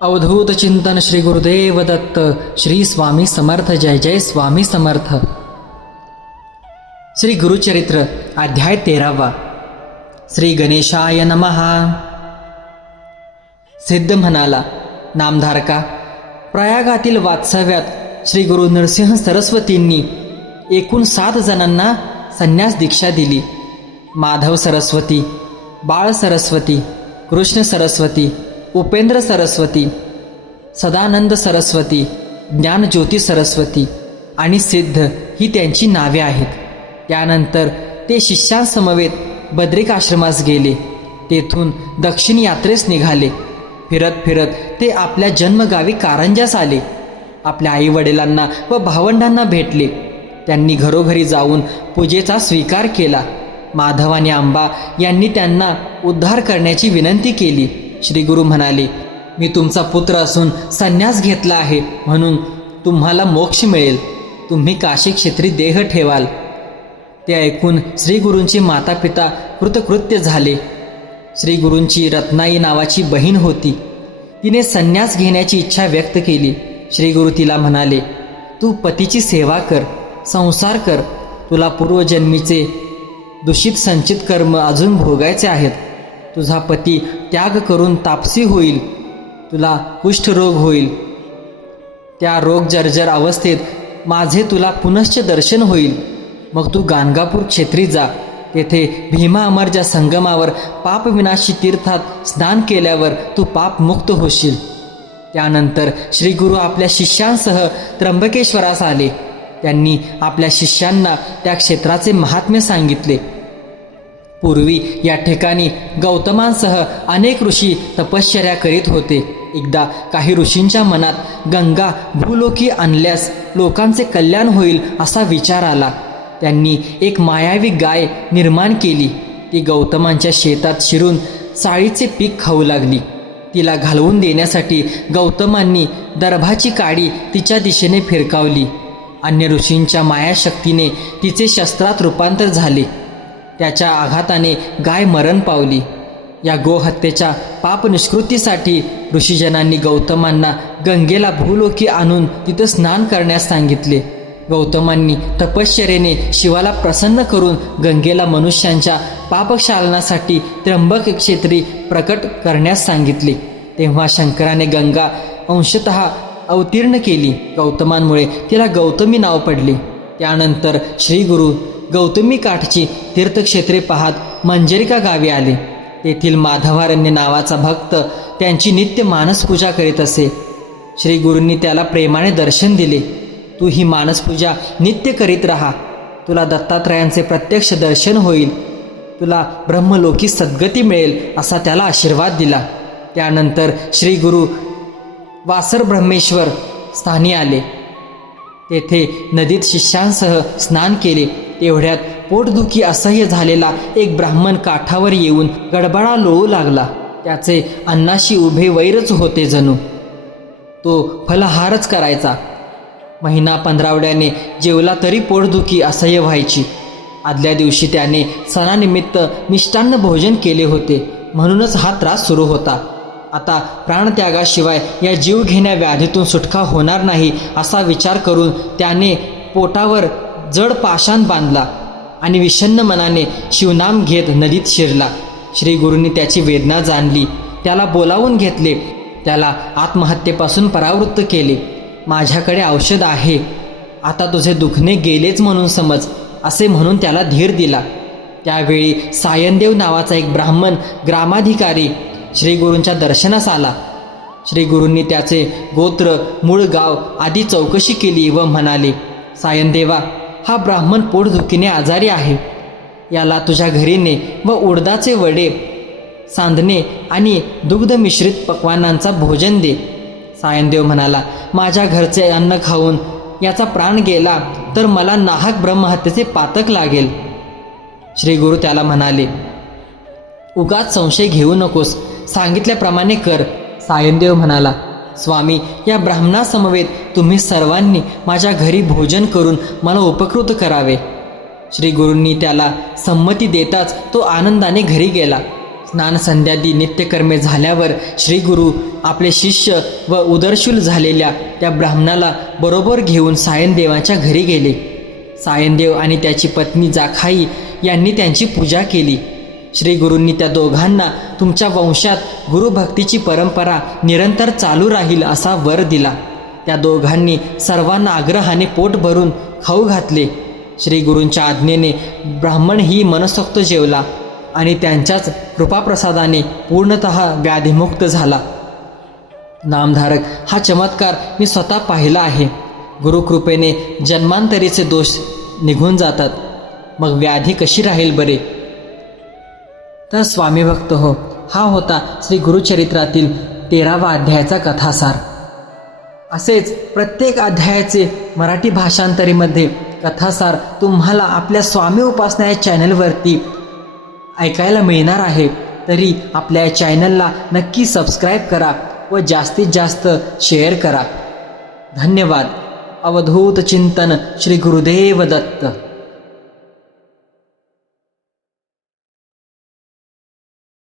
अवधूत चिंतन श्री गुरुदेव दत्त श्री स्वामी समर्थ जय जय स्वामी समर्थ। श्री गुरुचरित्र अध्याय 13। श्री गणेशाय नमः। सिद्ध म्हणाला, नामधारका, प्रयागातील वास्तव्यात श्री गुरु नरसिंह सरस्वतींनी एकूण 7 जणांना संन्यास दीक्षा दिली। माधव सरस्वती, बाळ सरस्वती, कृष्ण सरस्वती, उपेंद्र सरस्वती, सदानंद सरस्वती, ज्ञानज्योती सरस्वती आणि सिद्ध ही त्यांची नावे आहेत। त्यानंतर ते शिष्यांसमवेत बद्रिक आश्रमास गेले। तेथून दक्षिण यात्रेस निघाले। फिरत फिरत ते आपल्या जन्मगावी कारंजास आले। आपल्या आईवडिलांना व भावंडांना भेटले। त्यांनी घरोघरी जाऊन पूजेचा स्वीकार केला। माधव आणि अंबा यांनी त्यांना उद्धार करण्याची विनंती केली। श्री गुरु म्हणाले, मी तुमचा पुत्र असून संन्यास घेतला आहे, म्हणून तुम्हाला मोक्ष मिळेल। तुम्ही काशी क्षेत्री देह ठेवाल। ते ऐकून श्री गुरूंचे माता पिता कृतकृत्य झाले। श्री गुरूंची रत्नाई नावाची बहीण होती। तिने संन्यास घेण्याची इच्छा व्यक्त केली। श्री गुरु तिला म्हणाले, तू पतीची सेवा कर, संसार कर। तुला पूर्वजन्मीचे दूषित संचित कर्म अजून भोगायचे आहेत। तुझा पती त्याग करून तापसी होईल। तुला कुष्ठरोग होईल। त्या रोग जर्जर अवस्थेत माझे तुला पुनश्च दर्शन होईल। मग तू गाणगापूर क्षेत्री जा। तेथे भीमा अमरच्या संगमावर पापविनाशी तीर्थात स्नान केल्यावर तू पापमुक्त होशील। त्यानंतर श्री गुरु आपल्या शिष्यांसह त्र्यंबकेश्वरास आले। त्यांनी आपल्या शिष्यांना त्या क्षेत्राचे महात्म्य सांगितले। पूर्वी या ठिकाणी गौतमांसह अनेक ऋषी तपश्चर्या करीत होते। एकदा काही ऋषींच्या मनात गंगा भूलोकी आणल्यास लोकांचे कल्याण होईल असा विचार आला। त्यांनी एक मायावी गाय निर्माण केली। ती गौतमांच्या शेतात शिरून साळीचे पीक खाऊ लागली। तिला घालवून देण्यासाठी गौतमांनी दर्भाची काडी तिच्या दिशेने फिरकावली। अन्य ऋषींच्या मायाशक्तीने तिचे शस्त्रात रूपांतर झाले। त्याच्या आघाताने गाय मरण पावली। या गोहत्येच्या पापनिष्कृतीसाठी ऋषीजनांनी गौतमांना गंगेला भूलोकी आणून तिथं स्नान करण्यास सांगितले। गौतमांनी तपश्चर्येने शिवाला प्रसन्न करून गंगेला मनुष्यांच्या पापक्षालनासाठी त्र्यंबक क्षेत्री प्रकट करण्यास सांगितले। तेव्हा शंकराने गंगा अंशतः अवतीर्ण केली। गौतमांमुळे तिला गौतमी नाव पडले। त्यानंतर श्री गुरु गौतमी काठची तीर्थक्षेत्रे पाहत मंजरिका गावी आले। तेथील माधवारण्य नावाचा भक्त त्यांची नित्य मानसपूजा करीत असे। श्री गुरूंनी त्याला प्रेमाने दर्शन दिले। तू ही मानसपूजा नित्य करीत राहा। तुला दत्तात्रयांचे प्रत्यक्ष दर्शन होईल। तुला ब्रह्मलोकी सद्गती मिळेल असा त्याला आशीर्वाद दिला। त्यानंतर श्री गुरु वासर ब्रह्मेश्वर स्थानी आले। तेथे नदीत शिष्यांसह स्नान केले। तेवढ्यात पोटदुखी असह्य झालेला एक ब्राह्मण काठावर येऊन गडबडा लोळू लागला। त्याचे अन्नाशी उभे वैरच होते जणू। तो फलाहारच करायचा। महिना 15वड्याने जेवला तरी पोटदुखी असह्य व्हायची। आदल्या दिवशी त्याने सणानिमित्त मिष्टान्न भोजन केले होते, म्हणूनच हा त्रास सुरू होता। आता प्राणत्यागाशिवाय या जीवघेण्या व्याधीतून सुटका होणार नाही असा विचार करून त्याने पोटावर जड पाषाण बांधला आणि विषण्ण मनाने शिवनाम घेत नदीत शिरला। श्री गुरूंनी त्याची वेदना जाणली। त्याला बोलावून घेतले। त्याला आत्महत्येपासून परावृत्त केले। माझ्याकडे औषध आहे, आता तुझे दुखणे गेलेच म्हणून समज, असे म्हणून त्याला धीर दिला। त्यावेळी सायनदेव नावाचा एक ब्राह्मण ग्रामाधिकारी श्री गुरूंच्या दर्शनास आला। श्री गुरूंनी त्याचे गोत्र, मूळ गाव आदी चौकशी केली व म्हणाले, सायनदेवा, हा ब्राह्मण पोटदुखीने आजारी आहे। याला तुझ्या घरी ने व उडदाचे वडे, सांधणे आणि दुग्ध मिश्रित पक्वानांचा भोजन दे। सायनदेव म्हणाला, माझ्या घरचे अन्न खाऊन याचा प्राण गेला तर मला नाहक ब्रह्महत्येचे पातक लागेल। श्री गुरु त्याला म्हणाले, उगाच संशय घेऊ नकोस, सांगितल्याप्रमाणे कर। सायनदेव म्हणाला, स्वामी, या ब्राह्मणासमवेत तुम्ही सर्वांनी माझ्या घरी भोजन करून मला उपकृत करावे। श्री गुरूंनी त्याला संमती देताच तो आनंदाने घरी गेला। स्नान संध्यादी नित्यकर्मे झाल्यावर श्री गुरु आपले शिष्य व उदरशूल झालेल्या त्या ब्राह्मणाला बरोबर घेऊन सायनदेवाच्या घरी गेले. सायनदेव आणि त्याची पत्नी जाखाई यांनी त्यांची पूजा केली. श्री गुरूंनी त्या दोघांना तुमच्या वंशात गुरुभक्तीची परंपरा निरंतर चालू राहील असा वर दिला. त्या दोघांनी सर्वांना आग्रहाने पोट भरून खाऊ घातले. श्री गुरूंच्या आज्ञेने ब्राह्मणही मनसोक्त जेवला आणि त्यांच्याच कृपाप्रसादाने पूर्णतः व्याधिमुक्त झाला. नामधारक हा चमत्कार मी स्वतः पाहिला आहे. गुरुकृपेने जन्मांतरीचे दोष निघून जातात, मग व्याधी कशी राहील बरे. तर स्वामी भक्त हो, हा होता श्री गुरुचरित्रातील 13वा अध्यायाचा कथासार. असेच प्रत्येक अध्यायाचे मराठी भाषांतरीमध्ये कथासार तुम्हाला आपल्या स्वामी उपासना या चॅनलवरती ऐकायला मिळणार आहे. तरी आपल्या चॅनलला नक्की सबस्क्राईब करा व जास्तीत जास्त शेअर करा. धन्यवाद. अवधूत चिंतन श्री गुरुदेव दत्त.